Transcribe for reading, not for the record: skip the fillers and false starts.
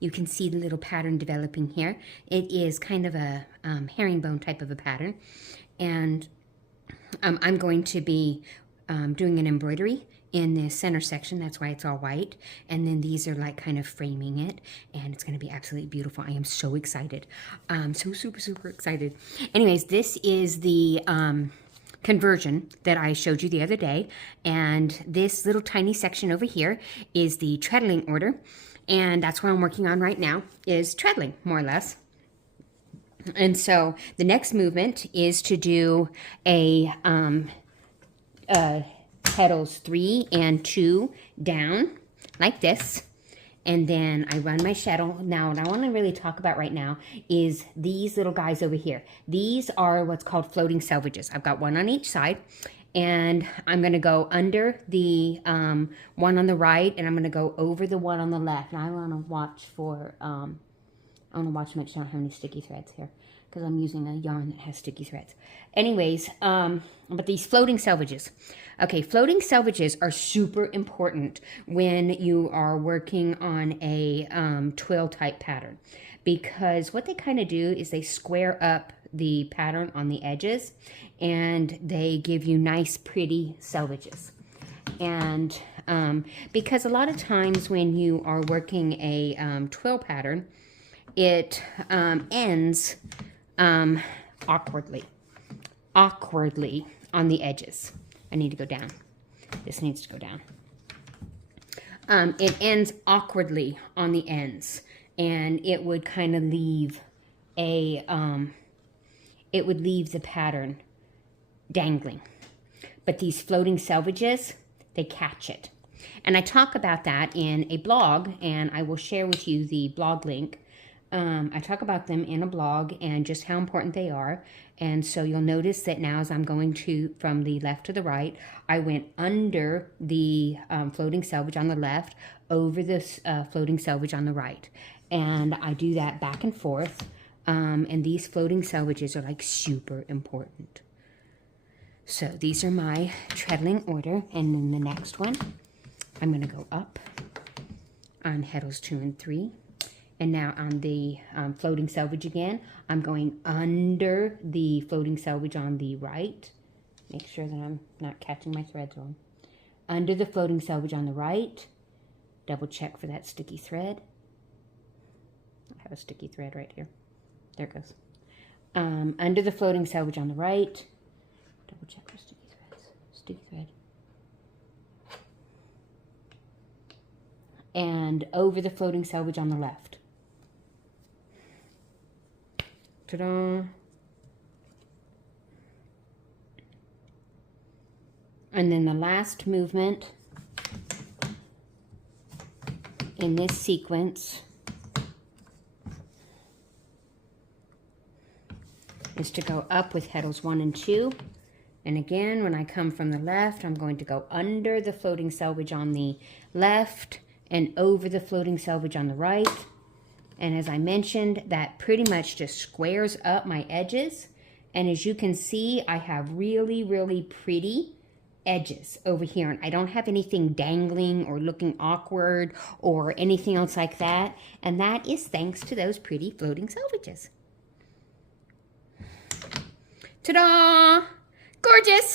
You can see the little pattern developing here. It is kind of a herringbone type of a pattern. And I'm going to be doing an embroidery in the center section. That's why it's all white. And then these are like kind of framing it. And it's going to be absolutely beautiful. I am so excited. So super, super excited. Anyways, this is the conversion that I showed you the other day. And this little tiny section over here is the treadling order. And that's what I'm working on right now, is treadling, more or less. And so the next movement is to do a heddles 3 and 2 down like this. And then I run my shuttle. Now, what I want to really talk about right now is these little guys over here. These are what's called floating selvages. I've got one on each side. And I'm going to go under the one on the right. And I'm going to go over the one on the left. And I want to watch for... I want to watch to make sure I don't have any sticky threads here, because I'm using a yarn that has sticky threads. Anyways, but these floating selvages. Okay, floating selvages are super important when you are working on a twill type pattern, because what they kind of do is they square up the pattern on the edges and they give you nice pretty selvages. And because a lot of times when you are working a twill pattern, it ends awkwardly on the edges. I need to go down. This needs to go down. It ends awkwardly on the ends, and it would kind of leave a, it would leave the pattern dangling. But these floating selvages, they catch it. And I talk about that in a blog, and I will share with you the blog link. I talk about them in a blog and just how important they are. And so you'll notice that now as I'm going from the left to the right, I went under the floating selvage on the left, over this floating selvage on the right. And I do that back and forth. And these floating selvages are like super important. So these are my treadling order. And then the next one, I'm going to go up on heddles 2 and 3. And now on the floating selvage again, I'm going under the floating selvage on the right. Make sure that I'm not catching my threads on. Under the floating selvage on the right. Double check for that sticky thread. I have a sticky thread right here. There it goes. Under the floating selvage on the right. Double check for sticky threads. Sticky thread. And over the floating selvage on the left. Ta-da! And then the last movement in this sequence is to go up with heddles 1 and 2. And again, when I come from the left, I'm going to go under the floating selvage on the left and over the floating selvage on the right. And as I mentioned, that pretty much just squares up my edges. And as you can see, I have really, really pretty edges over here. And I don't have anything dangling or looking awkward or anything else like that. And that is thanks to those pretty floating selvages. Ta-da! Gorgeous!